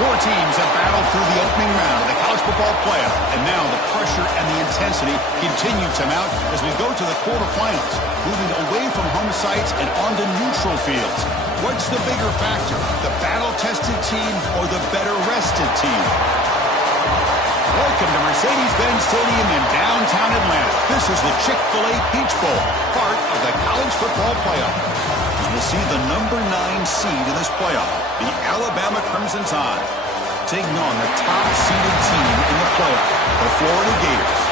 Four teams have battled through the opening round of the college football playoff, and now the pressure and the intensity continue to mount as we go to the quarterfinals, moving away from home sites and onto neutral fields. What's the bigger factor, the battle-tested team or the better-rested team? Welcome to Mercedes-Benz Stadium in downtown Atlanta. This is the Chick-fil-A Peach Bowl, part of the college football playoff. As we'll see the number 9 seed in this playoff, the Alabama Crimson Tide, taking on the top-seeded team in the playoff, the Florida Gators.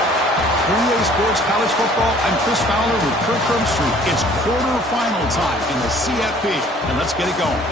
For EA Sports College Football, I'm Chris Fowler with Kirk Herbstreit. It's quarterfinal time in the CFP, and let's get it going.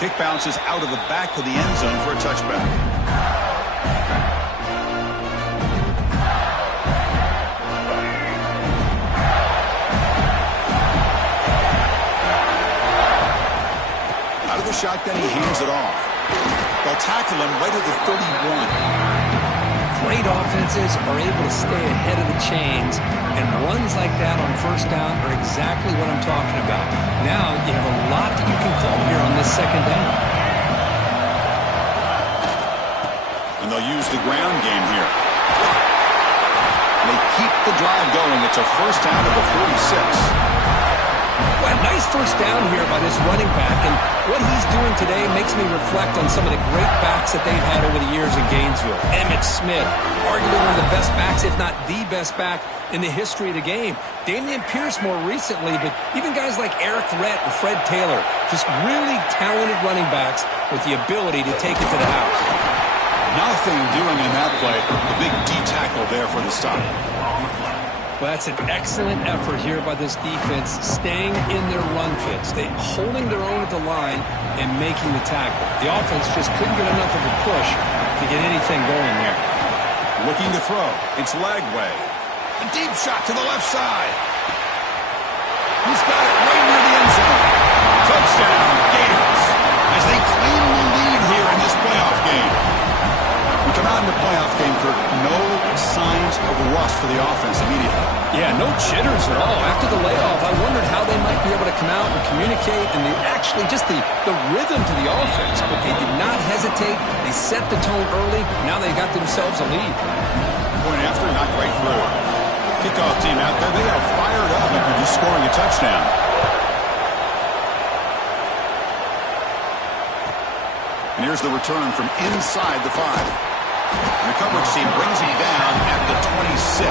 Kick bounces out of the back of the end zone for a touchback. Out of the shotgun, he hands it off. They'll tackle him right at the 31. Great offenses are able to stay ahead of the chains, and runs like that on first down are exactly what I'm talking about. Now you have a lot that you can call here on this second down. And they'll use the ground game here. They keep the drive going. It's a first down at the 46. Well, nice first down here by this running back, and what he's doing today makes me reflect on some of the great backs that they've had over the years in Gainesville. Emmitt Smith, arguably one of the best backs, if not the best back in the history of the game. Damian Pierce more recently, but even guys like Eric Rhett and Fred Taylor, just really talented running backs with the ability to take it to the house. Nothing doing in that play. The big D tackle there for the stop. Well, that's an excellent effort here by this defense, staying in their run fits. They holding their own at the line and making the tackle. The offense just couldn't get enough of a push to get anything going there. Looking to throw. It's Lagway. A deep shot to the left side. He's got it right near the end zone. Touchdown, Gators, as they claim the lead here in this playoff game. We come out in the playoff game, Kirk. No signs of rust for the offense immediately. Yeah, no jitters at all. After the layoff, I wondered how they might be able to come out and communicate and actually just the rhythm to the offense. But they did not hesitate. They set the tone early. Now they got themselves a lead. Point after, not quite through. Kickoff team out there. They are fired up after just scoring a touchdown. And here's the return from inside the 5. And the coverage team brings him down at the 26.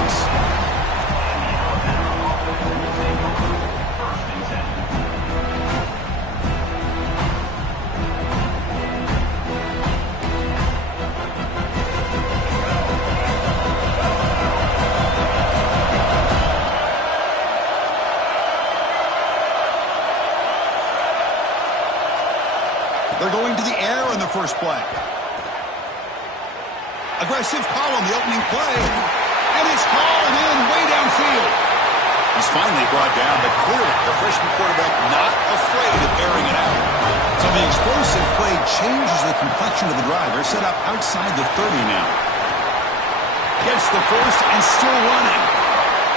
They're going to the air in the first play. Aggressive call on the opening play. And it's hauled in way downfield. He's finally brought down, but clearly the freshman quarterback not afraid of airing it out. So the explosive play changes the complexion of the drive. They're set up outside the 30 now. Gets the first and still running.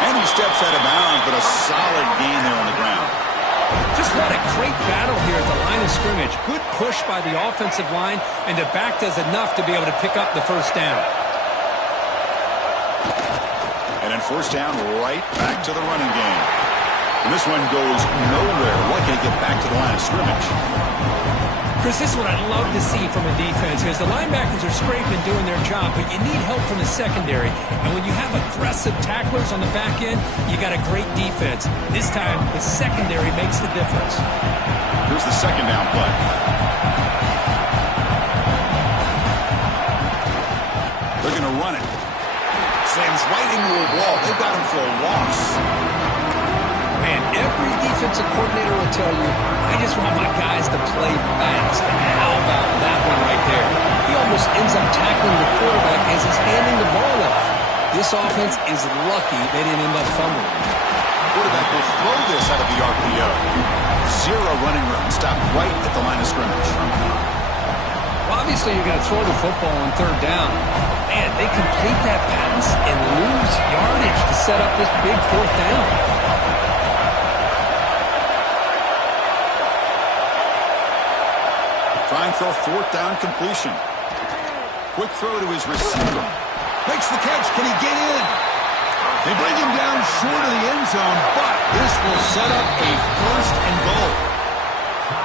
And he steps out of bounds, but a solid gain there on the ground. Just what a great battle here at the line of scrimmage. Good push by the offensive line, and the back does enough to be able to pick up the first down. And then first down, right back to the running game. And this one goes nowhere. Lucky to get back to the line of scrimmage. Chris, this is what I'd love to see from a defense, because the linebackers are scraping, doing their job, but you need help from the secondary. And when you have aggressive tacklers on the back end, you got a great defense. This time, the secondary makes the difference. Here's the second down play. They're going to run it. Slams right into a wall. They've got him for a loss. Man, every defensive coordinator will tell you, I just want my guys to play fast. And how about that one right there? He almost ends up tackling the quarterback as he's handing the ball off. This offense is lucky they didn't end up fumbling. Quarterback will throw this out of the RPO. Zero running room. Stop right at the line of scrimmage. Well, obviously, you're going to throw the football on third down. Man, they complete that pass and lose yardage to set up this big fourth down. Trying for a fourth down completion. Quick throw to his receiver. Makes the catch. Can he get in? They bring him down short of the end zone, but this will set up a first and goal.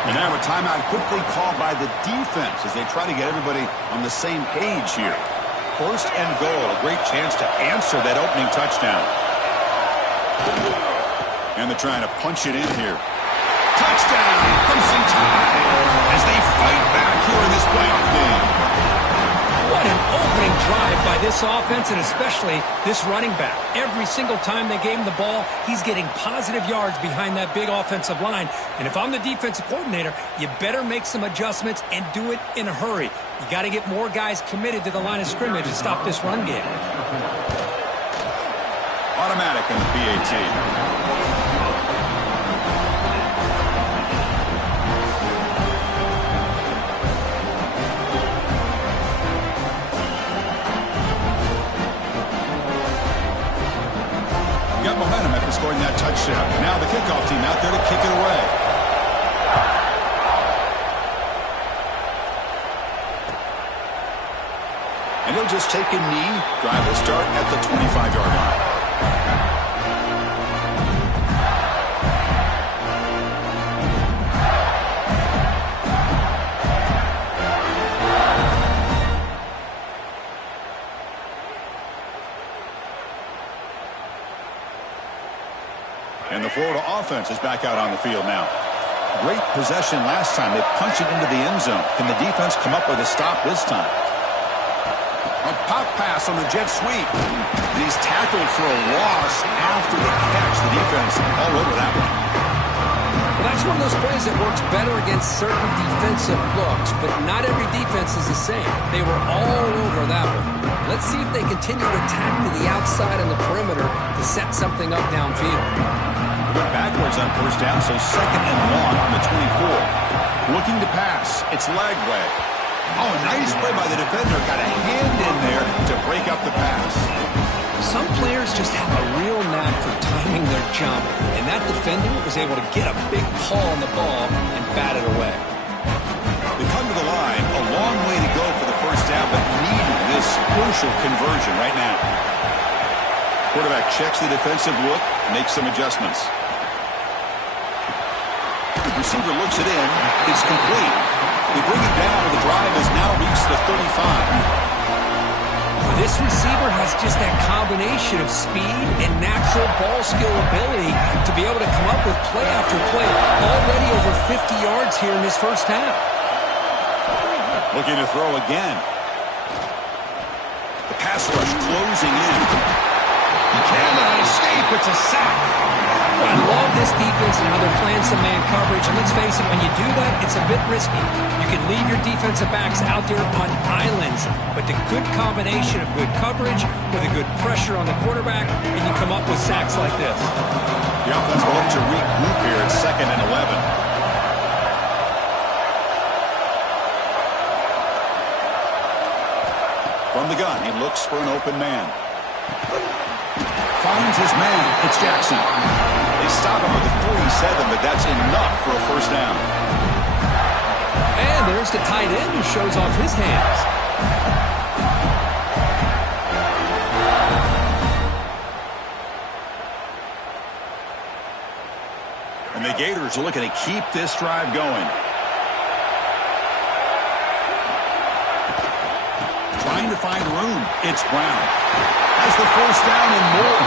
And now a timeout quickly called by the defense as they try to get everybody on the same page here. First and goal, a great chance to answer that opening touchdown. And they're trying to punch it in here. Touchdown, Crimson Tide, as they fight back here in this playoff game. What an opening drive by this offense, and especially this running back. Every single time they gave him the ball, he's getting positive yards behind that big offensive line. And if I'm the defensive coordinator, you better make some adjustments and do it in a hurry. You got to get more guys committed to the line of scrimmage to stop this run game. Automatic in the PAT. Got momentum after scoring that touchdown. Now the kickoff team out there to kick it away. And he'll just take a knee. Drive will start at the 25-yard line. And the Florida offense is back out on the field now. Great possession last time. They punched it into the end zone. Can the defense come up with a stop this time? A pop pass on the jet sweep. And he's tackled for a loss after the catch. The defense all over that one. Well, that's one of those plays that works better against certain defensive looks, but not every defense is the same. They were all over that one. Let's see if they continue to attack to the outside on the perimeter to set something up downfield. Went backwards on first down, so second and long on the 24. Looking to pass. It's Lagway. Oh, nice play by the defender. Got a hand in there to break up the pass. Some players just have a real knack for timing their jump, and that defender was able to get a big paw on the ball and bat it away. They come to the line. A long way to go for the first down, but needing this crucial conversion right now. Quarterback checks the defensive look, makes some adjustments. The receiver looks it in. It's complete. They bring it down, and the drive has now reached the 35. This receiver has just that combination of speed and natural ball skill ability to be able to come up with play after play. Already over 50 yards here in this first half. Looking to throw again. The pass rush closing in. He cannot escape. It's a sack. I love this defense and how they're playing some man coverage. And let's face it, when you do that, it's a bit risky. You can leave your defensive backs out there on islands, but the good combination of good coverage with a good pressure on the quarterback, and you come up with sacks like this. The offense will look to regroup here at 2nd and 11. From the gun, he looks for an open man. Finds his man. It's Jackson. They stop him with a 47, but that's enough for a first down. And there's the tight end who shows off his hands. And the Gators are looking to keep this drive going. Trying to find room. It's Brown. Has the first down and more.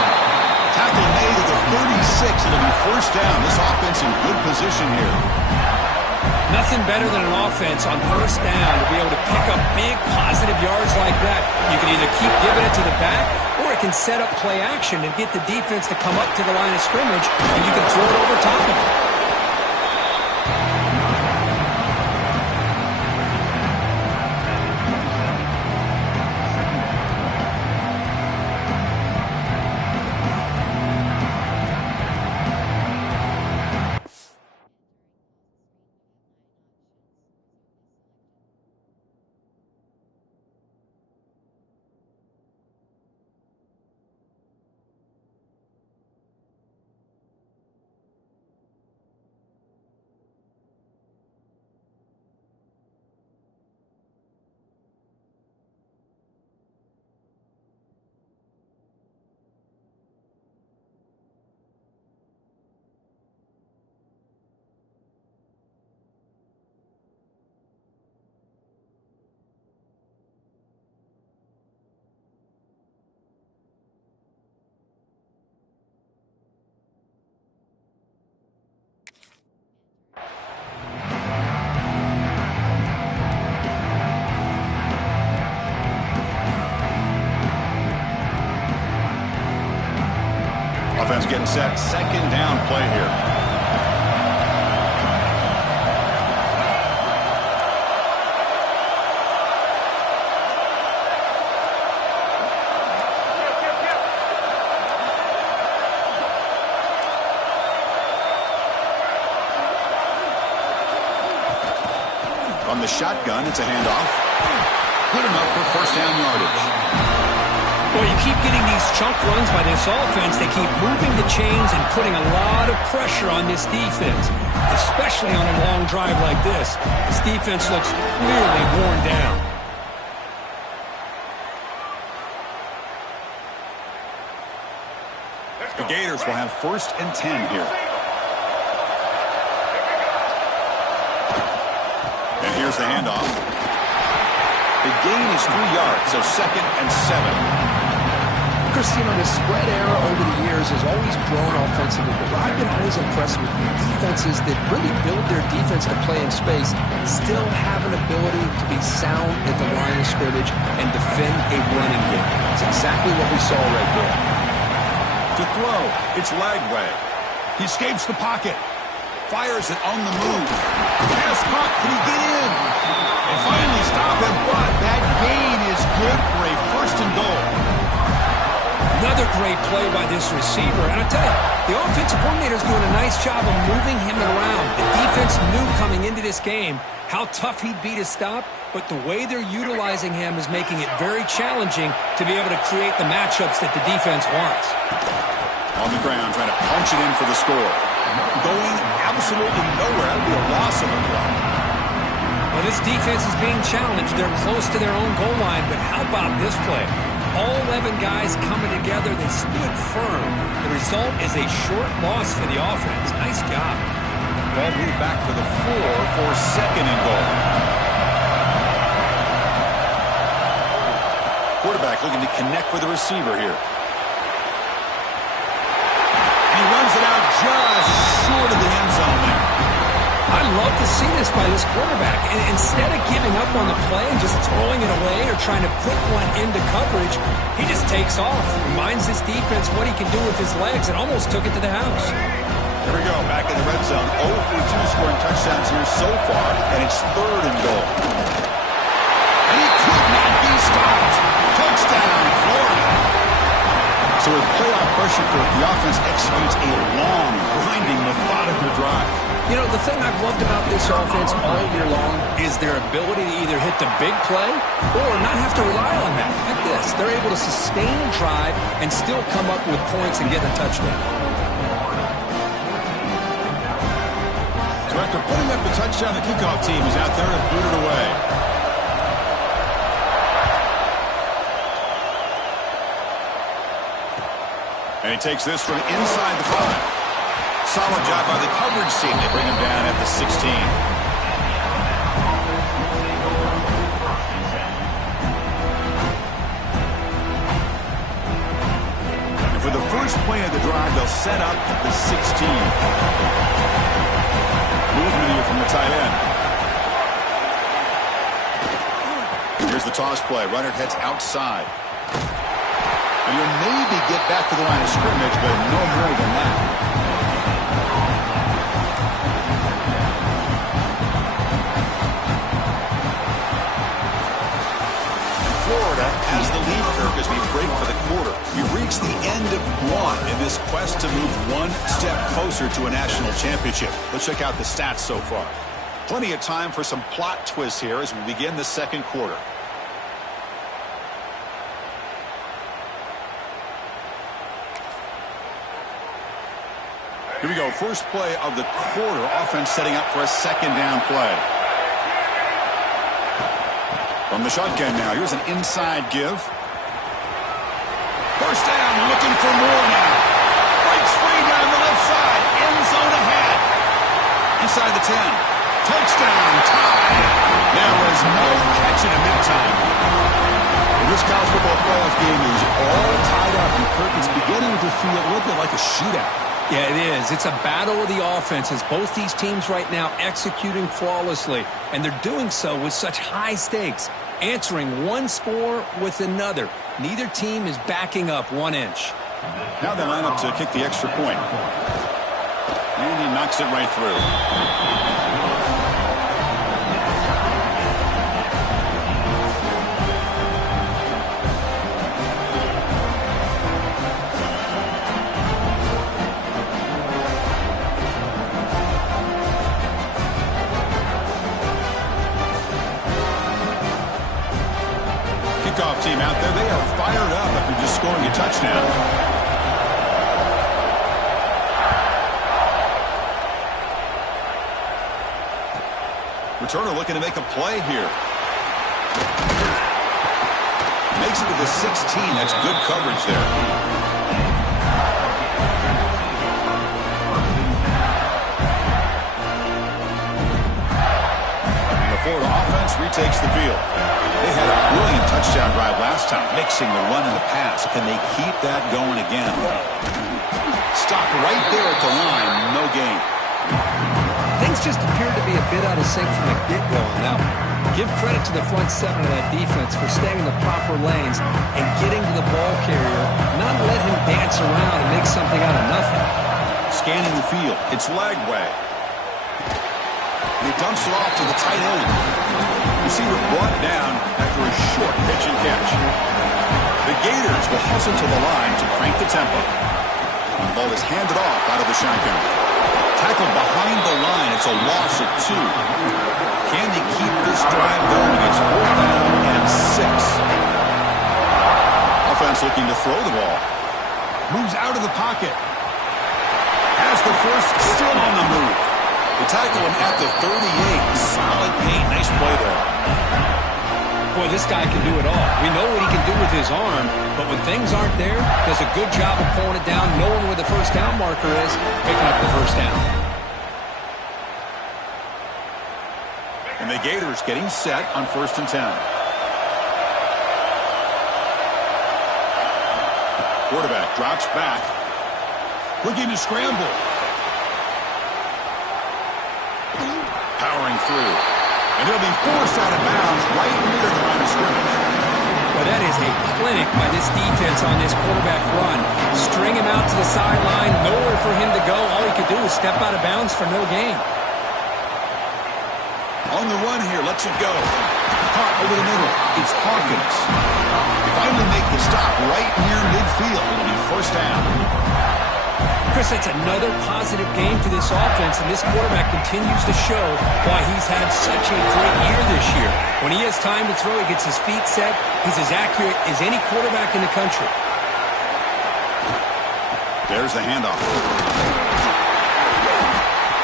Tackle made at the 36. It'll be first down. This offense in good position here. Nothing better than an offense on first down to be able to pick up big positive yards like that. You can either keep giving it to the back, or it can set up play action and get the defense to come up to the line of scrimmage, and you can throw it over top of them. Offense getting set. Second down play here. From the shotgun, it's a handoff. Good enough for first down yardage. Well, you keep getting these chunk runs by this offense. They keep moving the chains and putting a lot of pressure on this defense, especially on a long drive like this. This defense looks clearly worn down. The Gators will have 1st and 10 here. And here's the handoff. The gain is 3 yards, so 2nd and 7. Christine, the spread era over the years has always grown offensively, but I've been always impressed with defenses that really build their defense to play in space, still have an ability to be sound at the line of scrimmage and defend a running game. It's exactly what we saw right there. To throw, it's Lagway. He escapes the pocket, fires it on the move. Pass caught, can he get in? And finally stop him, but that gain is good for a 1st and goal. Another great play by this receiver. And I tell you, the offensive coordinator is doing a nice job of moving him around. The defense knew coming into this game how tough he'd be to stop, but the way they're utilizing him is making it very challenging to be able to create the matchups that the defense wants. On the ground, trying to punch it in for the score. Going absolutely nowhere. That would be a loss of a play. Well, this defense is being challenged. They're close to their own goal line, but how about this play? All 11 guys coming together. They stood firm. The result is a short loss for the offense. Nice job. Ball moved back to the 4 for 2nd and goal. Quarterback looking to connect with the receiver here. He runs it out just short of the end zone there. I love to see this by this quarterback. And instead of giving up on the play and just throwing it away or trying to put one into coverage, he just takes off. Reminds his defense what he can do with his legs and almost took it to the house. Here we go, back in the red zone. 0 for 2 scoring touchdowns here so far, and it's 3rd and goal. And he could not be stopped. Touchdown, Florida. So with playoff pressure for it, the offense executes a long, grinding, methodical drive. You know, the thing I've loved about this offense all year long is their ability to either hit the big play or not have to rely on that. Like this, they're able to sustain a drive and still come up with points and get a touchdown. So after putting up the touchdown, the kickoff team is out there to boot it away. And he takes this from inside the 5. Solid job by the coverage team. They bring him down at the 16. And for the first play of the drive, they'll set up at the 16. Movement here from the tight end. Here's the toss play. Runner heads outside. And you'll maybe get back to the line of scrimmage, but no more than that. Florida has the lead, Kirk, as we break for the quarter. We've reached the end of one in this quest to move one step closer to a national championship. Let's check out the stats so far. Plenty of time for some plot twists here as we begin the second quarter. Here we go. First play of the quarter. Offense setting up for a second down play. From the shotgun now, here's an inside give. First down, looking for more now. Breaks free down the left side. End zone ahead. Inside the 10. Touchdown, tie. There was no catching him that time. Well, this college football playoff game is all tied up. And Kirk, it's beginning to feel a little bit like a shootout. Yeah, it is. It's a battle of the offenses. Both these teams right now executing flawlessly, and they're doing so with such high stakes. Answering one score with another. Neither team is backing up 1 inch. Now they line up to kick the extra point. And he knocks it right through. Kickoff team out there, they are fired up after just scoring a touchdown. Returner looking to make a play here. Makes it to the 16. That's good coverage there. The Florida offense retakes the field. They had a brilliant touchdown drive last time, mixing the run and the pass. Can they keep that going again? Stopped right there at the line, no gain. Things just appeared to be a bit out of sync from the get-go. Now, give credit to the front seven of that defense for staying in the proper lanes and getting to the ball carrier, not let him dance around and make something out of nothing. Scanning the field, it's Lagway. He dumps it off to the tight end. Receiver brought down after a short pitch and catch. The Gators will hustle to the line to crank the tempo. The ball is handed off out of the shotgun. Tackled behind the line. It's a loss of 2. Can they keep this drive going? It's 4th down and 6. Offense looking to throw the ball. Moves out of the pocket. Has the first, still on the move. They tackle him at the 38. Solid paint. Nice play there. Boy, this guy can do it all. We know what he can do with his arm, but when things aren't there, does a good job of pulling it down, knowing where the first down marker is, picking up the first down. And the Gators getting set on 1st and 10. Quarterback drops back. Looking to scramble. Powering through. And he'll be forced out of bounds right near the line of scrimmage. Well, that is a clinic by this defense on this quarterback run. String him out to the sideline, nowhere for him to go. All he could do is step out of bounds for no gain. On the run here, lets it go. Caught over the middle. It's Hawkins. They finally make the stop right near midfield. It'll be first down. Chris, that's another positive game for this offense, and this quarterback continues to show why he's had such a great year this year. When he has time to throw, he gets his feet set. He's as accurate as any quarterback in the country. There's the handoff.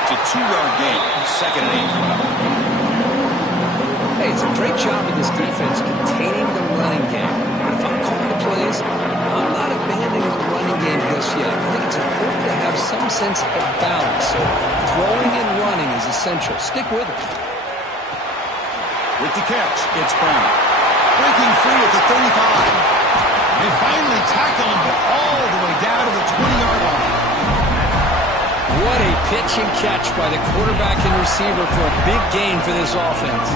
It's a 2-yard gain, 2nd and 8. Hey, it's a great job of this defense containing the running game. But if I'm calling the plays, I'm not abandoning the running game just yet. I think it's important to have some sense of balance. So throwing and running is essential. Stick with it. With the catch, it's Brown. Breaking free at the 35. They finally tackle him, but all the way down to the 20-yard line. What a pitch and catch by the quarterback and receiver for a big gain for this offense.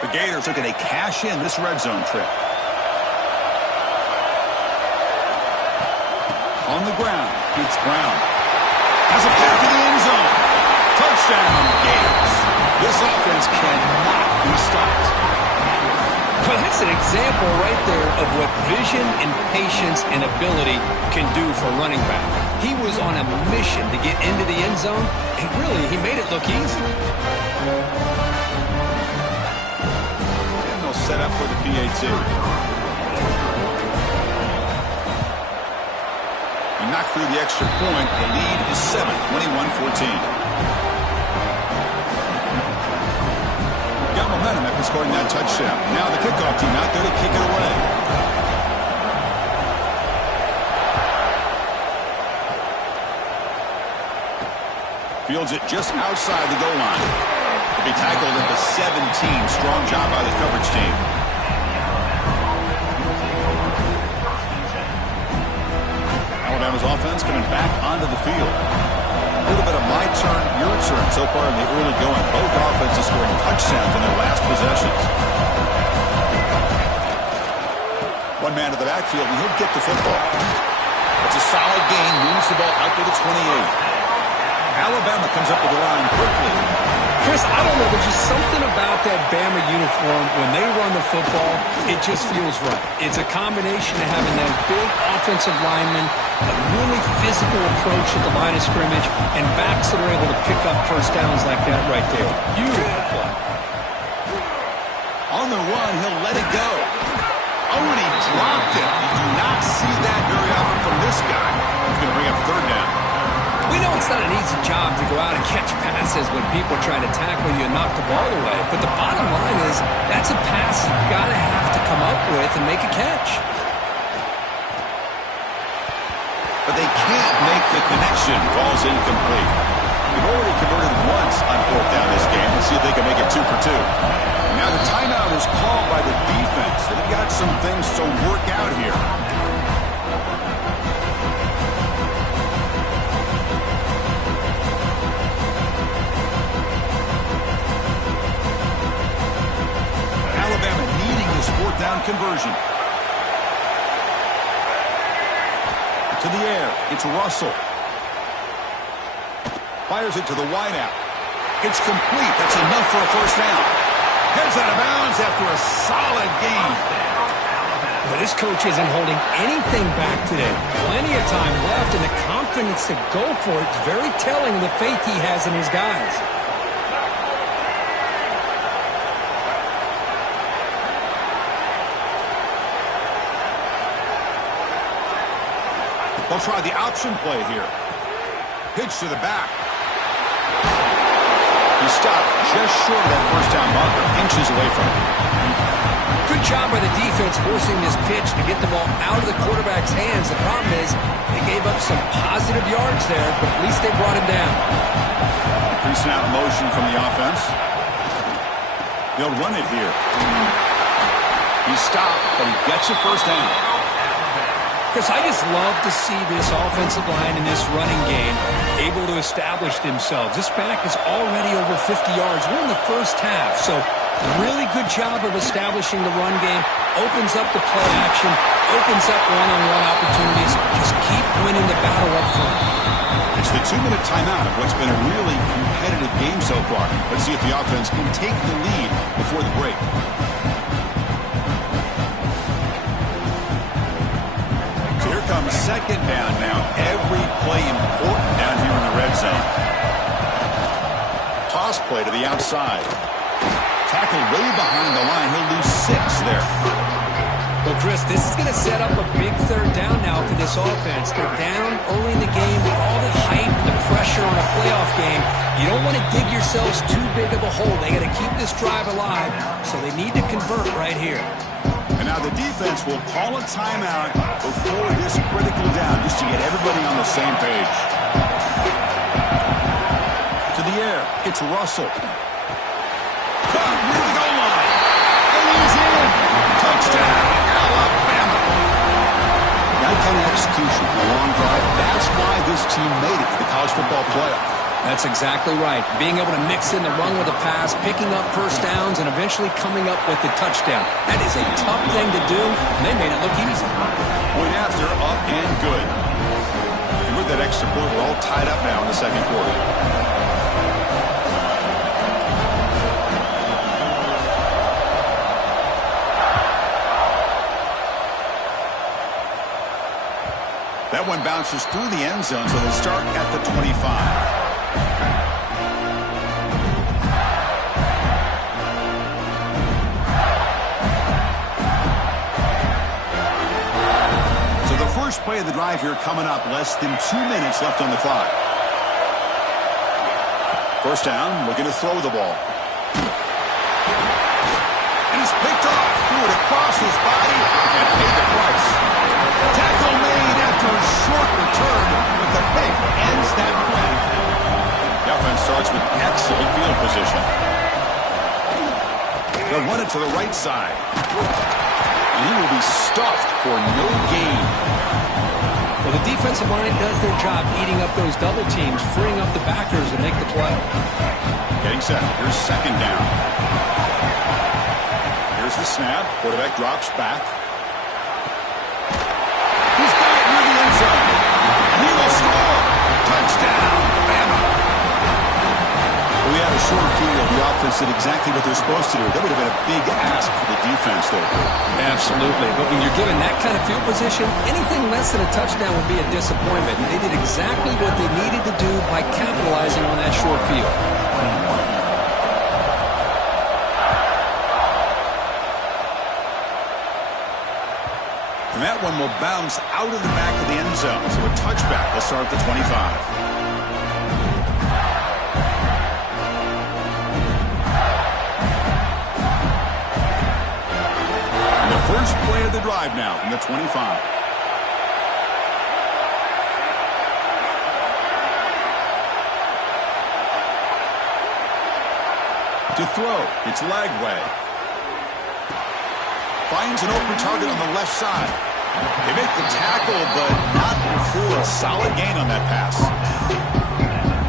The Gators looking to cash in this red zone trip. On the ground, it's Brown. Has a pass to the end zone. Touchdown, Gators. This offense cannot be stopped. Well, that's an example right there of what vision and patience and ability can do for a running back. He was on a mission to get into the end zone, and really, he made it look easy. And they'll set up for the PAT. He knocked through the extra point. The lead is 7, 21-14. Got momentum after scoring that touchdown. Now the kickoff team out there to kick it away. Fields it just outside the goal line. To be tackled at the 17. Strong job by the coverage team. Alabama's offense coming back onto the field. A little bit of my turn, your turn so far in the early going. Both offenses scoring touchdowns in their last possessions. One man to the backfield, and he'll get the football. It's a solid gain, moves the ball out to the 28. Alabama comes up with the line quickly. Chris, I don't know, there's just something about that Bama uniform. When they run the football, it just feels right. It's a combination of having that big offensive lineman, a really physical approach at the line of scrimmage, and backs that are able to pick up first downs like that right there. Beautiful play. On the run, he'll let it go. Oh, and he dropped it. You do not see that very often from this guy. He's going to bring up third down. We know it's not an easy job to go out and catch passes when people are trying to tackle you and knock the ball away. But the bottom line is that's a pass you've got to have to come up with and make a catch. But they can't make the connection. Falls incomplete. They've already converted once on fourth down this game. Let's see if they can make it 2 for 2. Now the timeout is called by the defense. They've got some things to work out here. Alabama needing this fourth down conversion. To the air, it's Russell. Fires it to the wideout. It's complete. That's enough for a first down. Heads out of bounds after a solid gain. Well, this coach isn't holding anything back today. Plenty of time left, and the confidence to go for it is very telling of the faith he has in his guys. They'll try the option play here. Pitch to the back. He stopped just short of that first down marker, inches away from it. Good job by the defense forcing this pitch to get the ball out of the quarterback's hands. The problem is they gave up some positive yards there, but at least they brought him down. Pre-snap motion from the offense. They'll run it here. He stopped, but he gets a first down. Chris, I just love to see this offensive line in this running game able to establish themselves. This back is already over 50 yards. We're in the first half, so really good job of establishing the run game. Opens up the play action, opens up one-on-one opportunities. Just keep winning the battle up front. It's the 2-minute timeout of what's been a really competitive game so far. Let's see if the offense can take the lead before the break. Comes second down now. Every play important down here in the red zone. Toss play to the outside. Tackle way behind the line. He'll lose 6 there. Well, Chris, this is going to set up a big third down now for this offense. They're down early in the game with all the hype, the pressure on a playoff game. You don't want to dig yourselves too big of a hole. They got to keep this drive alive, so they need to convert right here. And now the defense will call a timeout before this critical down, just to get everybody on the same page. To the air, it's Russell. Caught near the goal line. And he's in. Touchdown, Alabama. That kind of execution, a long drive, that's why this team made it to the college football playoff. That's exactly right. Being able to mix in the run with a pass, picking up first downs, and eventually coming up with the touchdown. That is a tough thing to do, and they made it look easy. Point after, up and good. And with that extra point, we're all tied up now in the second quarter. That one bounces through the end zone, so they'll start at the 25. First play of the drive here coming up. Less than 2 minutes left on the clock. First down, looking to throw the ball. And he's picked off. Threw it across his body and paid the price. Tackle made after a short return, but the pick ends that play. The offense starts with excellent field position. They'll run it to the right side. And he will be stuffed for no gain. Well, the defensive line does their job eating up those double teams, freeing up the backers to make the play. Getting set. Here's second down. Here's the snap. Quarterback drops back. He's got it near the end zone. And he will score. Touchdown. Bama. We had a short field. The offense did exactly what they're supposed to do. That would have been a big ask for the defense there. Absolutely. But when you're given that kind of field position, anything less than a touchdown would be a disappointment. And they did exactly what they needed to do by capitalizing on that short field. And that one will bounce out of the back of the end zone. So a touchback will start at the 25. First play of the drive now from the 25. To throw, it's Lagway. Finds an open target on the left side. They make the tackle, but not for a solid gain on that pass.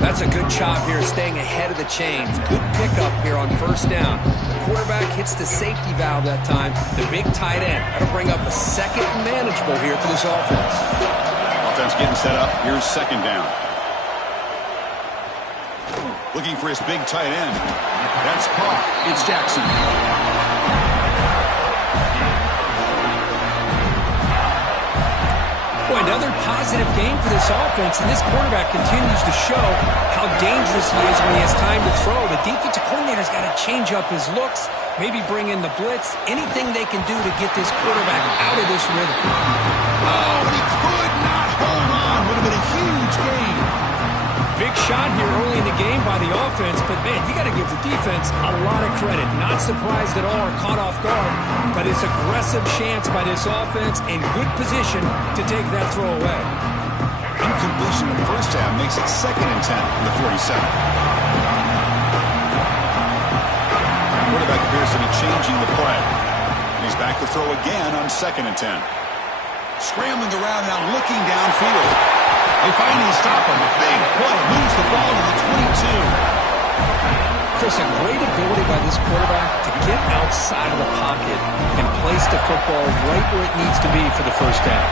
That's a good chop here, staying ahead of the chains. Good pickup here on first down. The quarterback hits the safety valve that time. The big tight end. That'll bring up a second manageable here for this offense. Offense getting set up. Here's second down. Looking for his big tight end. That's caught. It's Jackson. Boy, another positive game for this offense, and this quarterback continues to show how dangerous he is when he has time to throw. The defensive coordinator's got to change up his looks, maybe bring in the blitz, anything they can do to get this quarterback out of this rhythm. Oh, and he could not hold on. Would have been a huge gain. Big shot here early in the game by the offense, but man, you got to give the defense a lot of credit. Not surprised at all or caught off guard, but it's aggressive chance by this offense in good position to take that throw away. Incompletion in the first half makes it 2nd and 10 from the 47. Quarterback appears to be changing the play. And he's back to throw again on 2nd and 10. Scrambling around now, looking downfield. They finally stop him. Big play. Moves the ball to the 22. Chris, a great ability by this quarterback to get outside of the pocket and place the football right where it needs to be for the first down.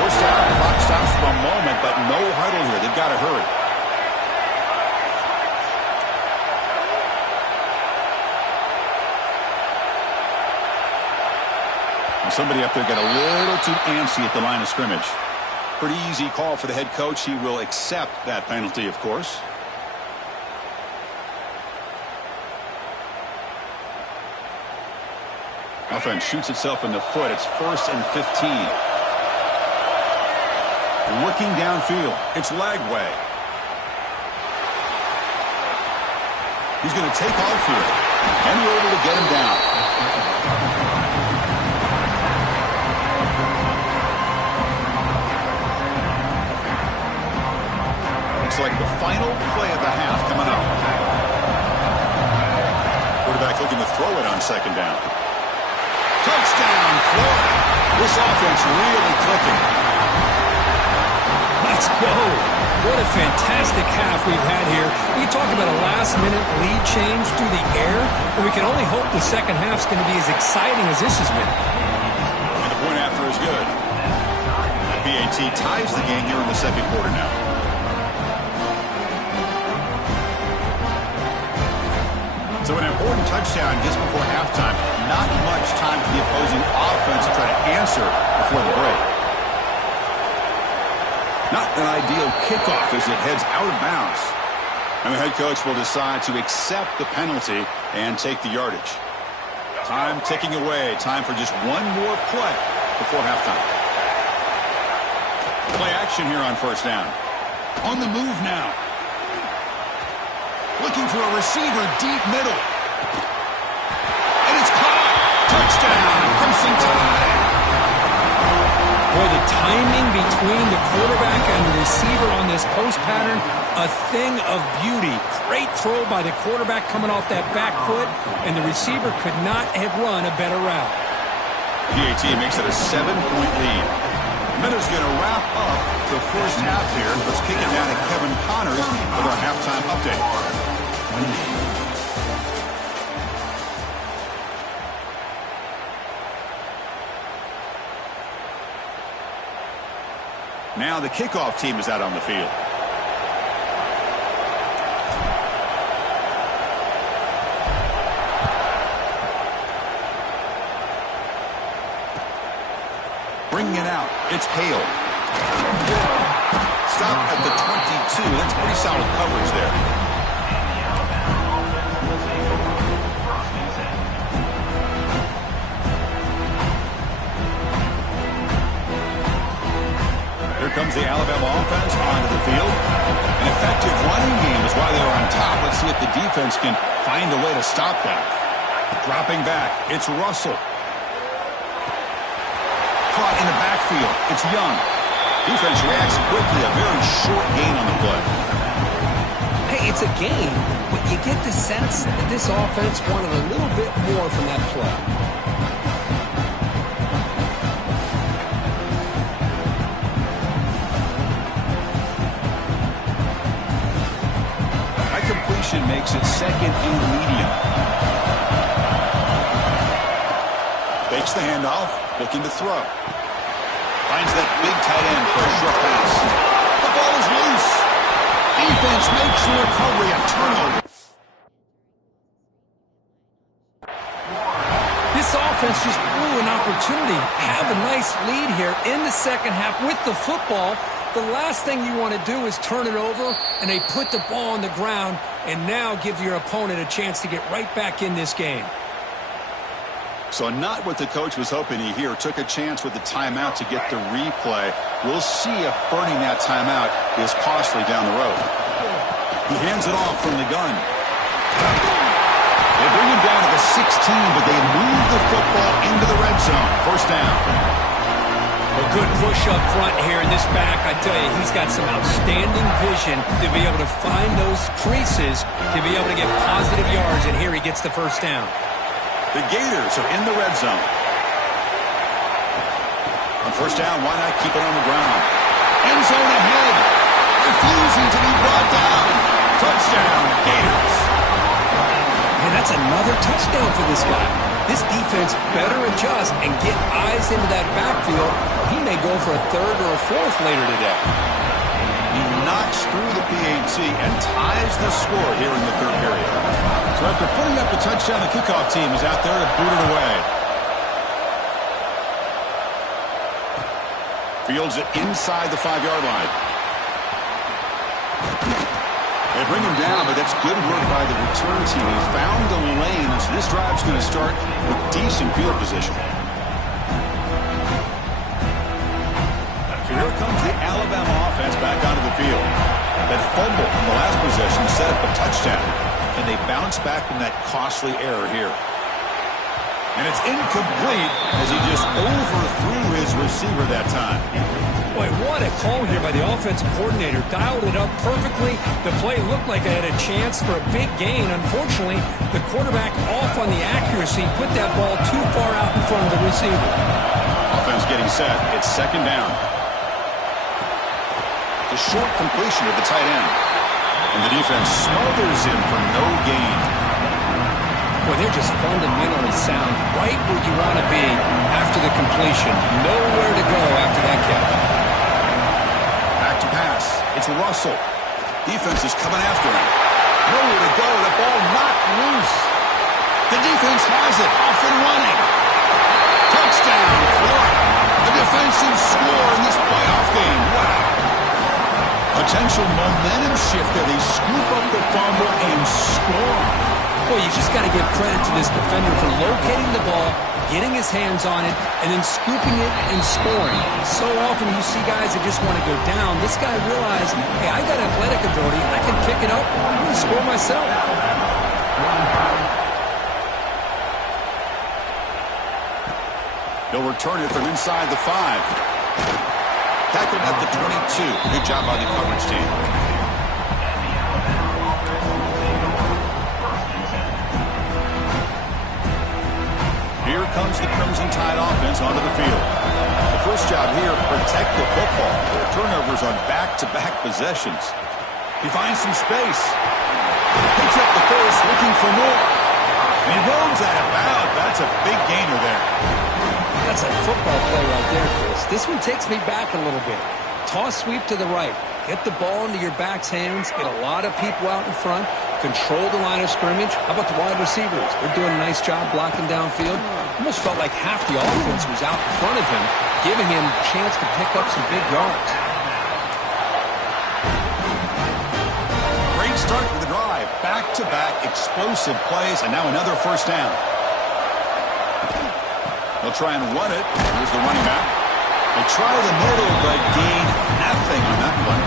First down, the clock stops for a moment, but no huddle here. They've got to hurry. And somebody up there got a little too antsy at the line of scrimmage. Pretty easy call for the head coach. He will accept that penalty, of course. Offense shoots itself in the foot. It's 1st and 15. Looking downfield. It's Lagway. He's going to take off here. And we're able to get him down. Looks like the final play of the half coming up. Quarterback looking to throw it on 2nd down. Touchdown, Florida. This offense really clicking. Let's go. What a fantastic half we've had here. We talk about a last-minute lead change through the air, and we can only hope the second half's going to be as exciting as this has been. And the point after is good. The PAT ties the game here in the second quarter now. So an important touchdown just before halftime. Not much time for the opposing offense to try to answer before the break. Not an ideal kickoff as it heads out of bounds. And the head coach will decide to accept the penalty and take the yardage. Time ticking away. Time for just one more play before halftime. Play action here on first down. On the move now. Looking for a receiver deep middle. And it's caught. Touchdown, Crimson Tide. Boy, the timing between the quarterback and the receiver on this post pattern, a thing of beauty. Great throw by the quarterback coming off that back foot, and the receiver could not have run a better route. PAT makes it a 7-point lead. Minutes going to wrap up the first half here. Let's kick it down to Kevin Connors with our halftime update. Now the kickoff team is out on the field. Bringing it out. It's Hale. Stop at the 22. That's pretty solid coverage there. Here comes the Alabama offense onto the field. An effective running game is why they're on top. Let's see if the defense can find a way to stop that. Dropping back. It's Russell. Caught in the backfield. It's Young. Defense reacts quickly. A very short gain on the play. Hey, it's a game, but you get the sense that this offense wanted a little bit more from that play. Makes it second and medium. Fakes the handoff, looking to throw. Finds that big tight end for a short pass. The ball is loose. Defense makes the recovery, a turnover. This offense just blew an opportunity. Have a nice lead here in the second half with the football. The last thing you want to do is turn it over, and they put the ball on the ground and now give your opponent a chance to get right back in this game. So not what the coach was hoping to hear. Took a chance with the timeout to get the replay. We'll see if burning that timeout is costly down the road. He hands it off from the gun. They bring him down to the 16, but they move the football into the red zone. First down. A good push up front here in this back. I tell you, he's got some outstanding vision to be able to find those creases, to be able to get positive yards, and here he gets the first down. The Gators are in the red zone. On first down, why not keep it on the ground? End zone ahead. Refusing to be brought down. Touchdown, Gators. And that's another touchdown for this guy. This defense better adjust and get eyes into that backfield. He may go for a third or a fourth later today. He knocks through the PAT and ties the score here in the third period. So after putting up the touchdown, the kickoff team is out there to boot it away. Fields it inside the 5-yard line. They bring him down, but that's good work by the return team. He found the lane, and so this drive's going to start with decent field position. So here comes the Alabama offense back onto the field. That fumble from the last possession set up a touchdown, and they bounce back from that costly error here. And it's incomplete as he just overthrew his receiver that time. Boy, what a call here by the offensive coordinator. Dialed it up perfectly. The play looked like it had a chance for a big gain. Unfortunately, the quarterback off on the accuracy, put that ball too far out in front of the receiver. Offense getting set. It's second down. So a short completion to the tight end. And the defense smothers him for no gain. Boy, they're just fundamentally sound, right where you want to be after the completion. Nowhere to go after that catch. Back to pass. It's Russell. Defense is coming after him. Nowhere to go. The ball knocked loose. The defense has it. Off and running. Touchdown, Florida. A defensive score in this playoff game. Wow. Potential momentum shift there. They scoop up the fumble and score. Boy, you just got to give credit to this defender for locating the ball, getting his hands on it, and then scooping it and scoring. So often you see guys that just want to go down. This guy realized, hey, I got athletic ability. I can pick it up. I'm going to score myself. He'll return it from inside the 5. Tackled at the 22. Good job by the coverage team. Here comes the Crimson Tide offense onto the field. The first job here, protect the football. Turnovers on back-to-back possessions. He finds some space. Picks up the first, looking for more. And he rolls out of bounds. That's a big gainer there. That's a football play right there, Chris. This one takes me back a little bit. Toss sweep to the right. Get the ball into your back's hands. Get a lot of people out in front. Control the line of scrimmage. How about the wide receivers? They're doing a nice job blocking downfield. Almost felt like half the offense was out in front of him, giving him a chance to pick up some big yards. Great start to the drive. Back-to-back explosive plays, and now another first down. They'll try and run it. Here's the running back. They try the middle, but gain nothing on that play.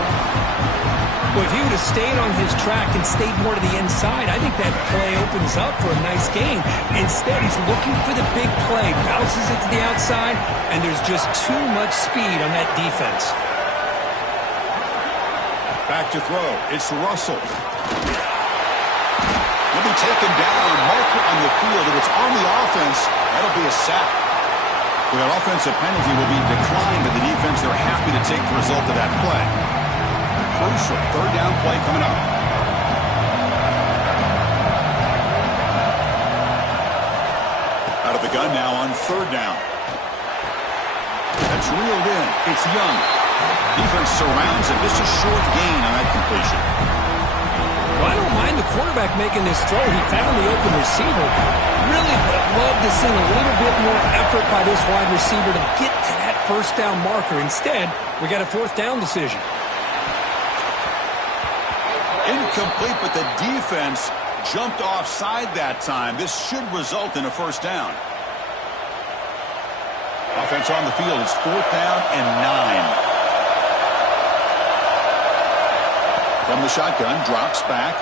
Well, if he would have stayed on his track and stayed more to the inside, I think that play opens up for a nice gain. Instead, he's looking for the big play, bounces it to the outside, and there's just too much speed on that defense. Back to throw. It's Russell. He'll be taken down. Marker on the field. If it's on the offense, that'll be a sack. So that offensive penalty will be declined to the defense. They're happy to take the result of that play. Crucial third down play coming up. Out of the gun now on third down. That's reeled in. It's Young. Defense surrounds him. Just a short gain on that completion. Well, I don't mind the quarterback making this throw. He found the open receiver. Really would have loved to see a little bit more effort by this wide receiver to get to that first down marker. Instead, we got a fourth down decision. Incomplete, but the defense jumped offside that time. This should result in a first down. Offense on the field. It's fourth down and 9. From the shotgun, drops back,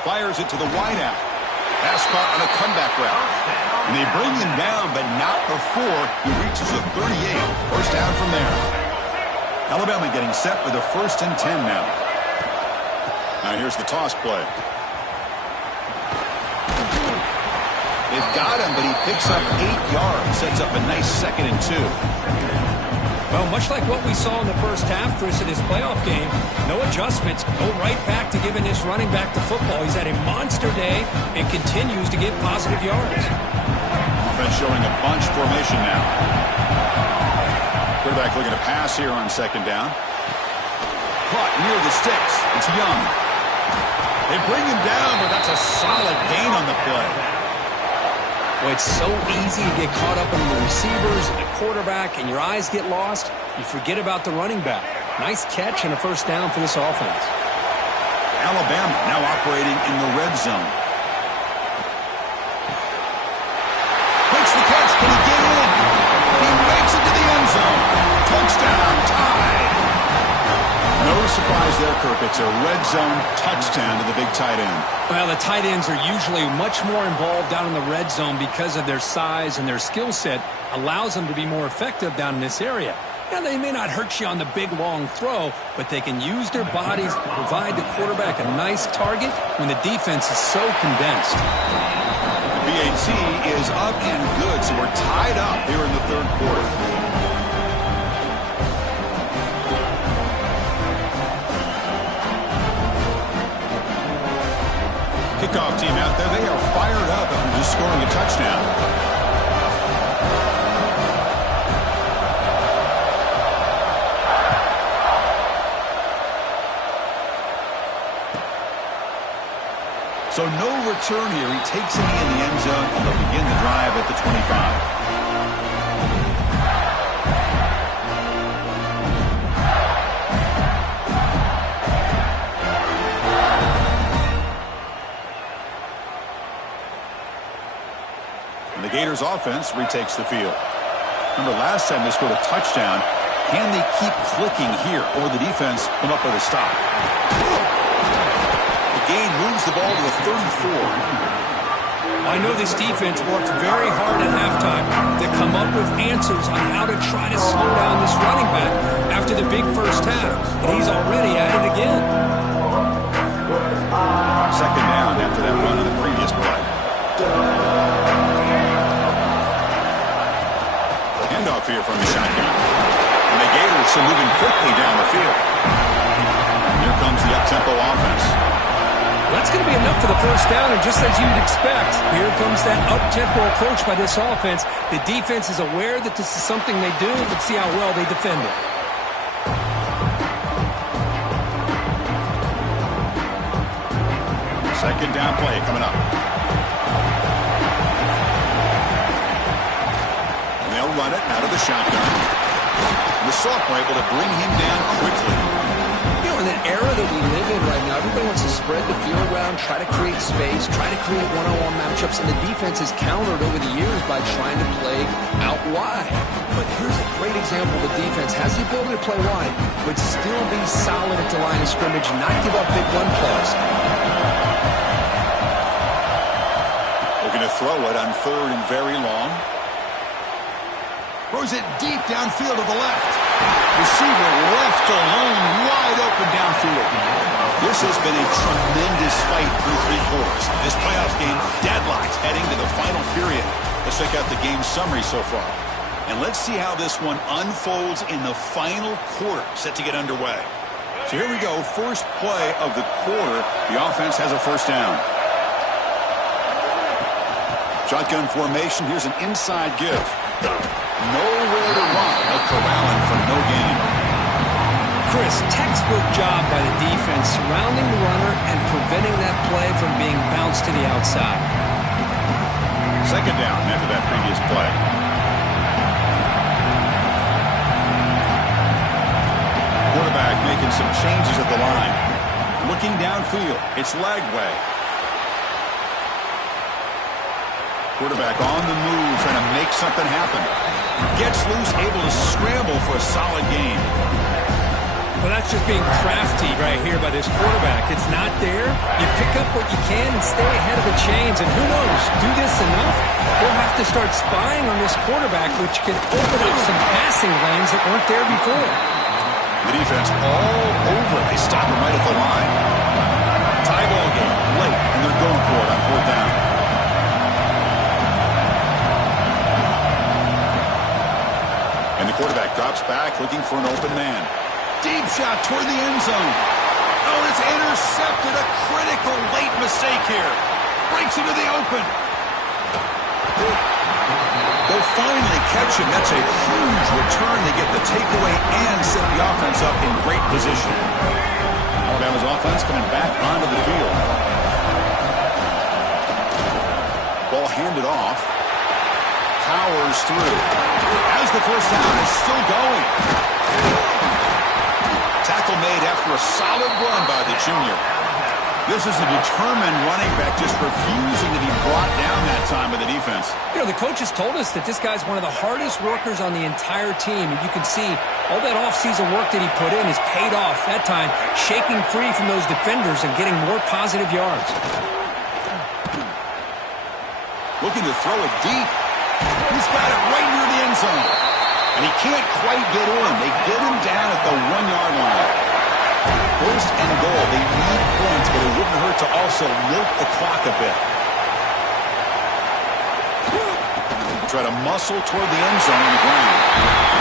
fires it to the wideout. Pass caught on a comeback route. And they bring him down, but not before he reaches the 38. First down from there. Alabama getting set with a 1st and 10 now. Now here's the toss play. They've got him, but he picks up 8 yards. Sets up a nice 2nd and 2. Well, much like what we saw in the first half, Chris, in this playoff game, no adjustments. Go right back to giving this running back the football. He's had a monster day and continues to get positive yards. Offense showing a bunch formation now. Quarterback looking to pass here on 2nd down. Caught near the sticks. It's Young. They bring him down, but that's a solid gain on the play. Well, it's so easy to get caught up in the receivers and the quarterback, and your eyes get lost. You forget about the running back. Nice catch and a first down for this offense. Alabama now operating in the red zone. Makes the catch. Can he get in? He makes it to the end zone. Touchdown, Tide. No surprise there, Kirk. It's a red zone touchdown to the big tight end. Well, the tight ends are usually much more involved down in the red zone because of their size and their skill set allows them to be more effective down in this area. Now, they may not hurt you on the big, long throw, but they can use their bodies to provide the quarterback a nice target when the defense is so condensed. The BAT is up and good, so we're tied up here in the third quarter. kickoff team out there, they are fired up after just scoring a touchdown. So no return here. He takes it in the end zone, and they'll begin the drive at the 25. And the Gators offense retakes the field. Remember last time they scored a touchdown. Can they keep clicking here, or the defense come up with a stop? Gain moves the ball to the 34. I know this defense worked very hard at halftime to come up with answers on how to try to slow down this running back after the big first half. And he's already at it again. Second down after that run on the previous play. Handoff here from the shotgun. And the Gators are moving quickly down the field. Here comes the up-tempo offense. That's going to be enough for the first down, and just as you'd expect, here comes that up-tempo approach by this offense. The defense is aware that this is something they do, but see how well they defend it. Second down play coming up. And they'll run it out of the shotgun. And the sophomore able to bring him down quickly. You know, in that era that we live in right now, everybody wants to spread the field around, try to create space, try to create one-on-one matchups, and the defense has countered over the years by trying to play out wide. But here's a great example of a defense has the ability to play wide, but still be solid at the line of scrimmage, not give up big run plays. Looking to throw it on third and very long. Throws it deep downfield to the left. Receiver left alone, wide open downfield. This has been a tremendous fight through three quarters. This playoff game deadlocked heading to the final period. Let's check out the game summary so far. And let's see how this one unfolds in the final quarter, set to get underway. So here we go, first play of the quarter. The offense has a first down. Shotgun formation, here's an inside give. Nowhere to run. No corralling for no gain. Chris, textbook job by the defense surrounding the runner and preventing that play from being bounced to the outside. Second down after that previous play. Quarterback making some changes at the line. Looking downfield. It's Lagway. Quarterback on the move, trying to make something happen. Gets loose, able to scramble for a solid gain. Well, that's just being crafty right here by this quarterback. It's not there. You pick up what you can and stay ahead of the chains. And who knows, do this enough, we'll have to start spying on this quarterback, which can open up some passing lanes that weren't there before. The defense all over. They stop him right at the line. Tie ball game late, and they're going for it on fourth down. And the quarterback drops back, looking for an open man. Deep shot toward the end zone. Oh, it's intercepted. A critical late mistake here. Breaks into the open. They'll finally catch him. That's a huge return. They get the takeaway and set the offense up in great position. Alabama's offense coming back onto the field. Ball handed off. Powers through. As the first down is still going. Tackle made after a solid run by the junior. This is a determined running back, just refusing to be brought down that time by the defense. You know, the coaches told us that this guy's one of the hardest workers on the entire team. And you can see all that offseason work that he put in has paid off. That time, shaking free from those defenders and getting more positive yards. Looking to throw it deep. He's got it right near the end zone. And he can't quite get in. They get him down at the 1-yard line. First and goal. They need points, but it wouldn't hurt to also milk the clock a bit. Try to muscle toward the end zone on the ground.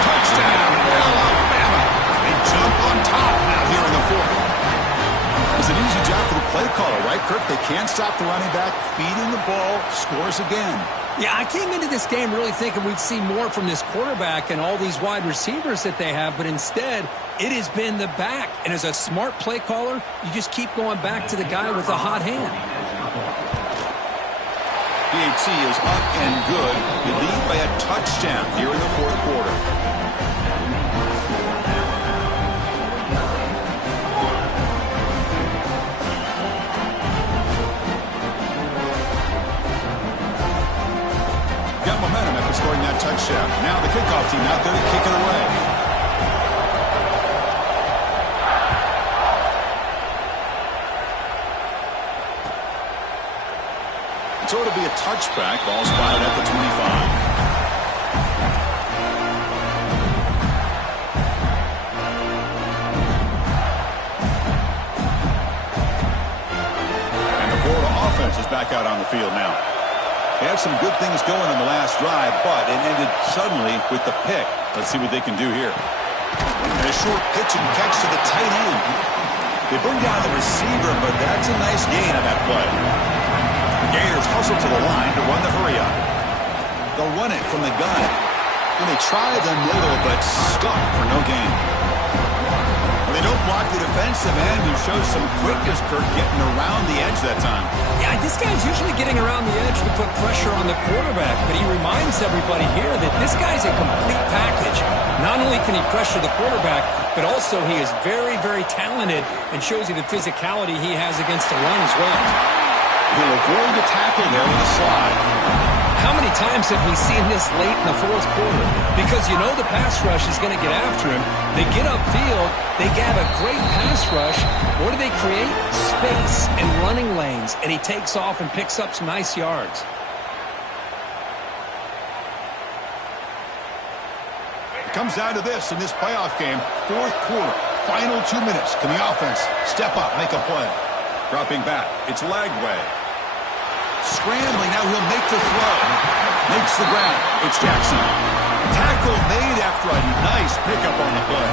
Touchdown, Alabama. They jump on top now here in the fourth. It's an easy job for the play caller, right, Kirk? They can't stop the running back, feeding the ball, scores again. Yeah, I came into this game really thinking we'd see more from this quarterback and all these wide receivers that they have, but instead, it has been the back. And as a smart play caller, you just keep going back to the guy with the hot hand. PAT is up and good. They lead by a touchdown here in the fourth quarter. Got momentum after scoring that touchdown. Now the kickoff team out there to kick it away. So it'll be a touchback. Ball spotted at the 25. And the Florida offense is back out on the field now. They had some good things going on the last drive, but it ended suddenly with the pick. Let's see what they can do here. And a short pitch and catch to the tight end. They bring down the receiver, but that's a nice gain on that play. The Gators hustle to the line to run the hurry up. They'll run it from the gun. And they try the middle, but stuck for no gain. They don't block the defensive end and show some quickness, Kirk, getting around the edge that time. Yeah, this guy's usually getting around the edge to put pressure on the quarterback, but he reminds everybody here that this guy's a complete package. Not only can he pressure the quarterback, but also he is very, very talented and shows you the physicality he has against the run as well. He'll avoid the tackle there with a slide. How many times have we seen this late in the fourth quarter? Because you know the pass rush is going to get after him. They get upfield. They have a great pass rush. What do they create? Space and running lanes. And he takes off and picks up some nice yards. It comes down to this in this playoff game. Fourth quarter. Final 2 minutes. Can the offense step up, make a play? Dropping back. It's Lagway. Scrambling, now he'll make the throw. Makes the ground. It's Jackson. Tackle made after a nice pickup on the play.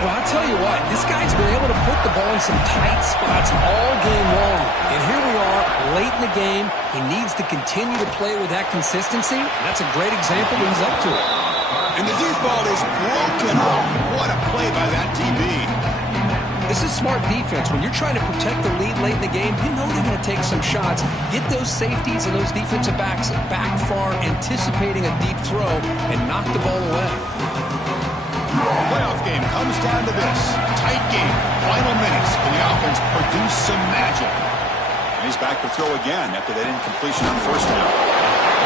Well, I'll tell you what, this guy's been able to put the ball in some tight spots all game long. And here we are, late in the game. He needs to continue to play with that consistency. That's a great example that he's up to it. And the deep ball is broken up. What a play by that DB. This is smart defense. When you're trying to protect the lead late in the game, you know they're going to take some shots, get those safeties and those defensive backs back far, anticipating a deep throw, and knock the ball away. The playoff game comes down to this. Tight game. Final minutes. Can the offense produce some magic? And he's back to throw again after that incompletion on first down.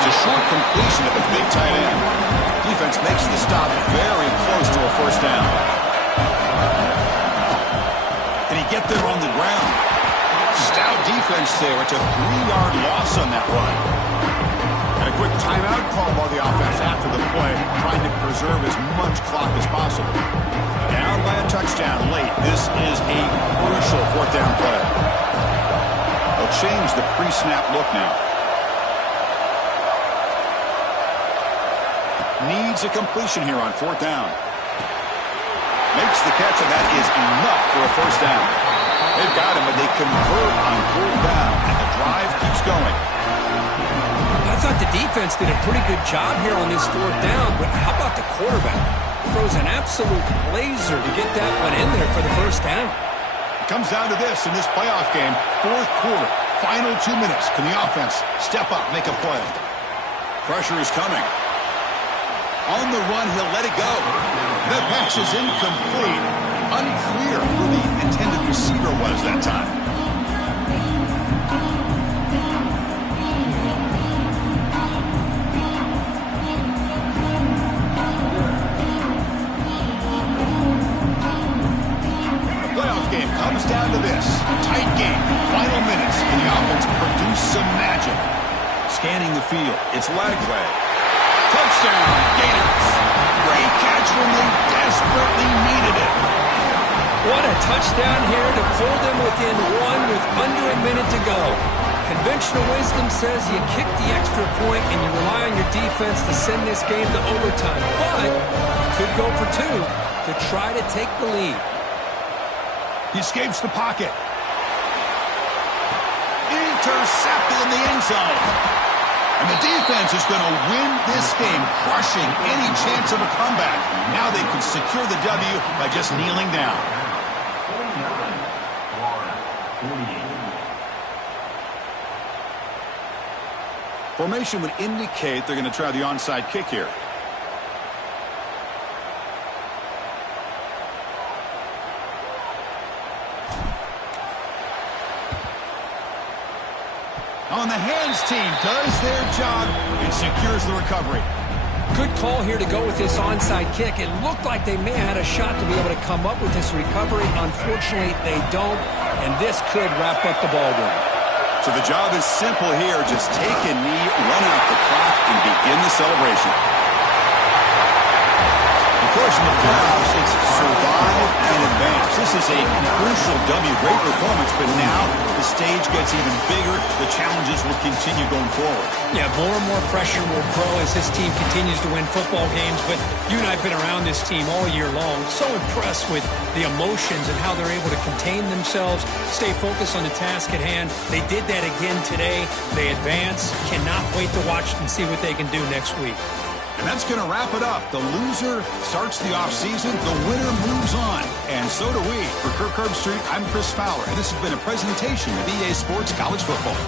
It's a short completion at the big tight end. Defense makes the stop very close to a first down. Can he get there on the ground? Stout defense there. It's a 3-yard loss on that run. And a quick timeout call by the offense after the play, trying to preserve as much clock as possible. Down by a touchdown late. This is a crucial fourth down play. They'll change the pre-snap look now. Needs a completion here on fourth down. Makes the catch, and that is enough for a first down. They've got him, but they convert on fourth down, and the drive keeps going. I thought the defense did a pretty good job here on this fourth down, but how about the quarterback? Throws an absolute laser to get that one in there for the first down. It comes down to this in this playoff game. Fourth quarter, final 2 minutes. Can the offense step up, make a play? Pressure is coming. On the run, he'll let it go. That pass is incomplete. Unclear who the intended receiver was that time. The playoff game comes down to this. Tight game. Final minutes. Can the offense produce some magic? Scanning the field. It's Lagway. Touchdown, Gators. Great catch when they desperately needed it. What a touchdown here to pull them within one with under a minute to go. Conventional wisdom says you kick the extra point and you rely on your defense to send this game to overtime. But you could go for two to try to take the lead. He escapes the pocket. Intercepted in the end zone. And the defense is going to win this game, crushing any chance of a comeback. Now they can secure the W by just kneeling down. Formation would indicate they're going to try the onside kick here. On the hands team does their job and secures the recovery. Good call here to go with this onside kick. It looked like they may have had a shot to be able to come up with this recovery. Unfortunately, they don't, and this could wrap up the ball game. So the job is simple here. Just take a knee, run out the clock, and begin the celebration. Of course, in the playoffs, it's survive and advance. This is a crucial W. Great performance, but now the stage gets even bigger. The challenges will continue going forward. Yeah, more and more pressure will grow as this team continues to win football games. But you and I have been around this team all year long. So impressed with the emotions and how they're able to contain themselves, stay focused on the task at hand. They did that again today. They advance. Cannot wait to watch and see what they can do next week. And that's going to wrap it up. The loser starts the offseason. The winner moves on. And so do we. For Kirk Herbstreit, I'm Chris Fowler. And this has been a presentation of EA Sports College Football.